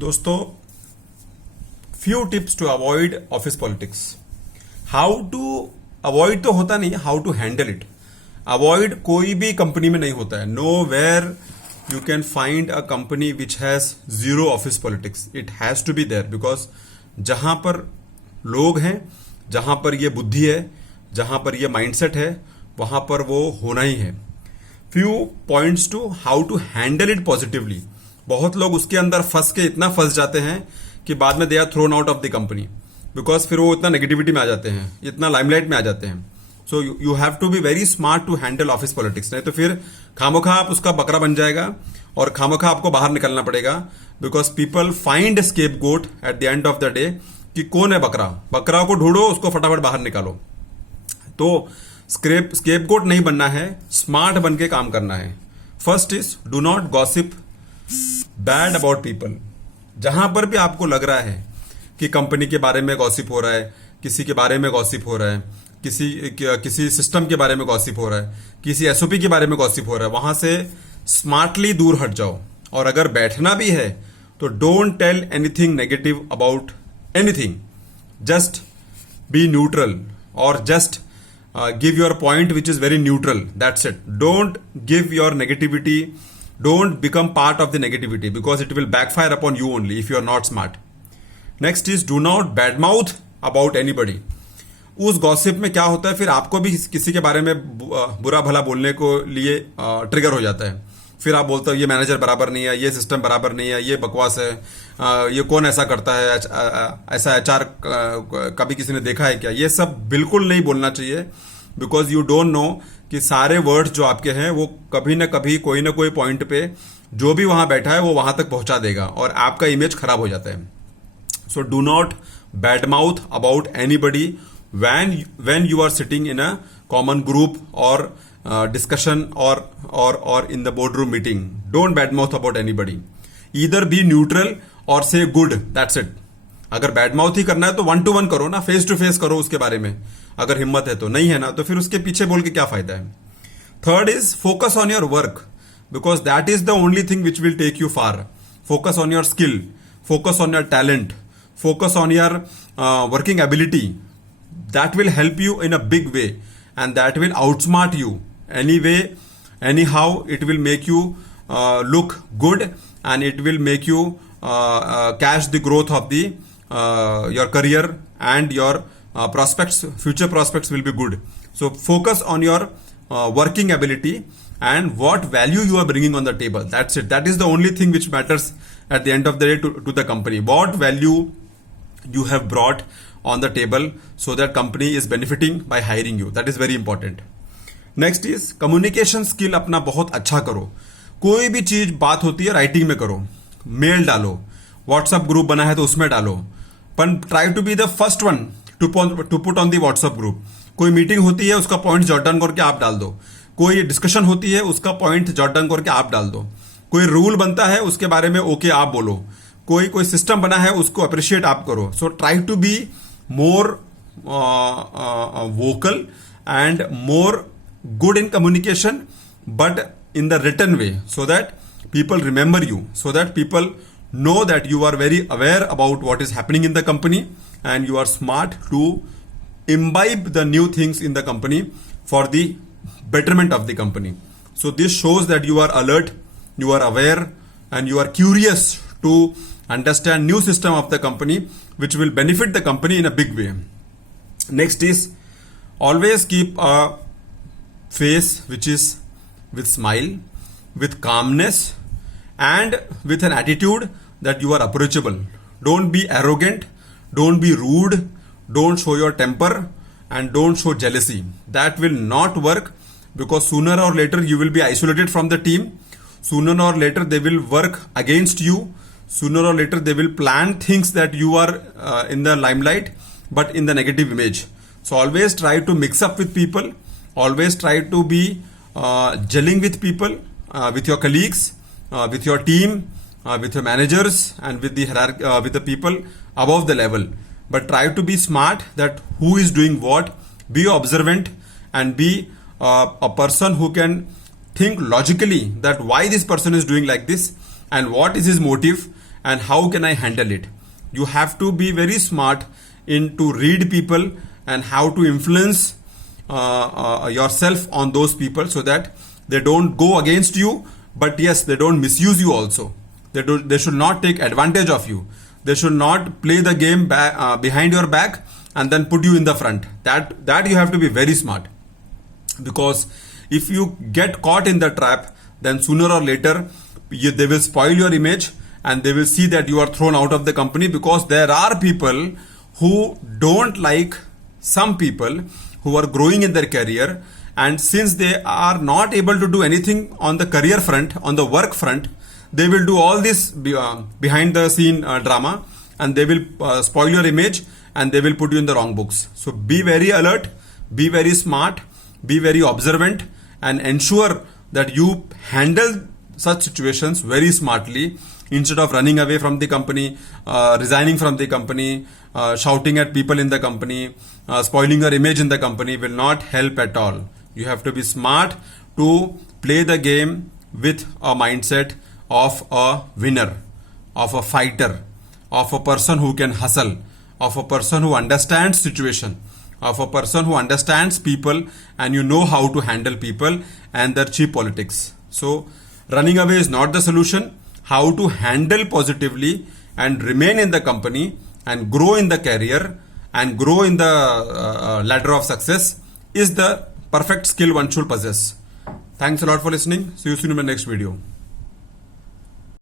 दोस्तों, few tips to avoid office politics. How to avoid तो होता नहीं, how to handle it. Avoid कोई भी कंपनी में नहीं होता है। Nowhere you can find a company which has zero office politics. It has to be there, because जहां पर लोग हैं, जहां पर ये बुद्धि है, जहां पर ये माइंडसेट है, वहां पर वो होना ही है। Few points to how to handle it positively. बहुत लोग उसके अंदर फंस के इतना फंस जाते हैं कि बाद में they are thrown out of the company, because फिर वो इतना नेगेटिविटी में आ जाते हैं, इतना लाइमलाइट में आ जाते हैं। So you have to be very smart to handle office politics. नहीं तो फिर खामोखा आप उसका बकरा बन जाएगा और खामोखा आपको बाहर निकलना पड़ेगा, because people find scapegoat at the end of the day कि कौन है बकरा। बकरा को ढूंढो, उसको फटाफट बाहर निकालो। तो स्केप गोट नहीं बनना है, स्मार्ट बन के काम करना है। First is do not gossip bad about people. जहां पर भी आपको लग रहा है कि कंपनी के बारे में गॉसिप हो रहा है, किसी के बारे में गॉसिप हो रहा है, किसी सिस्टम के बारे में गॉसिप हो रहा है, किसी एसओपी के बारे में गॉसिप हो रहा है, वहां से स्मार्टली दूर हट जाओ। और अगर बैठना भी है तो don't tell anything negative about anything. Just be neutral और just give your point which is very neutral. That's it. Don't give your negativity. Don't become part of the negativity, because it will backfire upon you only if you are not smart. Next is do not badmouth about anybody. उस gossip में क्या होता है, फिर आपको भी किसी के बारे में बुरा भला बोलने को लिए ट्रिगर हो जाता है। फिर आप बोलते हो ये मैनेजर बराबर नहीं है, ये सिस्टम बराबर नहीं है, ये बकवास है, ये कौन ऐसा करता है, ऐसा एचआर कभी किसी ने देखा है क्या। ये सब बिल्कुल नहीं बोलना चाहिए, बिकॉज यू डोंट नो कि सारे वर्ड्स जो आपके हैं वो कभी ना कभी कोई ना कोई पॉइंट पे जो भी वहां बैठा है वो वहां तक पहुंचा देगा और आपका इमेज खराब हो जाता है। So do not bad mouth about anybody when you are sitting in a common group or discussion or in the boardroom meeting. Don't badmouth about anybody. Either be neutral or say good. That's it. अगर बैडमाउथ ही करना है तो 1 to 1 करो ना, face to face करो उसके बारे में, अगर हिम्मत है तो। नहीं है ना तो फिर उसके पीछे बोल के क्या फायदा है। Third is focus on your work, because that is the only thing which will take you far. Focus on your skill, focus on your talent, focus on your working ability. That will help you in a big way, and that will outsmart you anyway. Anyhow, it will make you look good, and it will make you catch the growth of the your career, and your prospects, future prospects will be good. So focus on your working ability and what value you are bringing on the table. That's it. That is the only thing which matters at the end of the day to the company. What value you have brought on the table so that company is benefiting by hiring you. That is very important. Next is communication skill. अपना बहुत अच्छा करो। कोई भी चीज बात होती है राइटिंग में करो, मेल डालो, व्हाट्सएप ग्रुप बना है तो उसमें डालो, पर try to be the first one to put on the WhatsApp group. कोई मीटिंग होती है उसका पॉइंट जॉट डाउन करके आप डाल दो, कोई डिस्कशन होती है उसका पॉइंट जॉट डाउन करके आप डाल दो, कोई रूल बनता है उसके बारे में ओके आप बोलो, कोई सिस्टम बना है उसको अप्रिशिएट आप करो। So try to be more vocal and more good in communication, but in the written way, so that people remember you, so that people know that you are very aware about what is happening in the company and you are smart to imbibe the new things in the company for the betterment of the company. So this shows that you are alert, you are aware, and you are curious to understand new system of the company which will benefit the company in a big way. Next is always keep a face which is with smile, with calmness, and with an attitude that you are approachable. Don't be arrogant, don't be rude, don't show your temper, and don't show jealousy. That will not work, because sooner or later you will be isolated from the team. Sooner or later they will work against you. Sooner or later they will plan things that you are in the limelight but in the negative image. So always try to mix up with people, always try to be gelling with people, with your colleagues, with your team, with your managers, and with the hierarchy, with the people above the level. But try to be smart, that who is doing what. Be observant and be a person who can think logically that why this person is doing like this and what is his motive, and how can I handle it. You have to be very smart in to read people and how to influence yourself on those people so that they don't go against you, but yes, they don't misuse you also. They should not take advantage of you. They should not play the game behind your back and then put you in the front. That you have to be very smart, because if you get caught in the trap, then sooner or later they will spoil your image and they will see that you are thrown out of the company, because there are people who don't like some people who are growing in their career, and since they are not able to do anything on the career front, on the work front, they will do all this behind the scene drama, and they will spoil your image and they will put you in the wrong books. So be very alert, be very smart, be very observant, and ensure that you handle such situations very smartly, instead of running away from the company, resigning from the company, shouting at people in the company, spoiling your image in the company will not help at all. You have to be smart to play the game with a mindset of a winner, of a fighter, of a person who can hustle, of a person who understands situation, of a person who understands people, and you know how to handle people and their cheap politics. So running away is not the solution. How to handle positively and remain in the company and grow in the career and grow in the ladder of success is the perfect skill one should possess. Thanks a lot for listening. See you soon in my next video.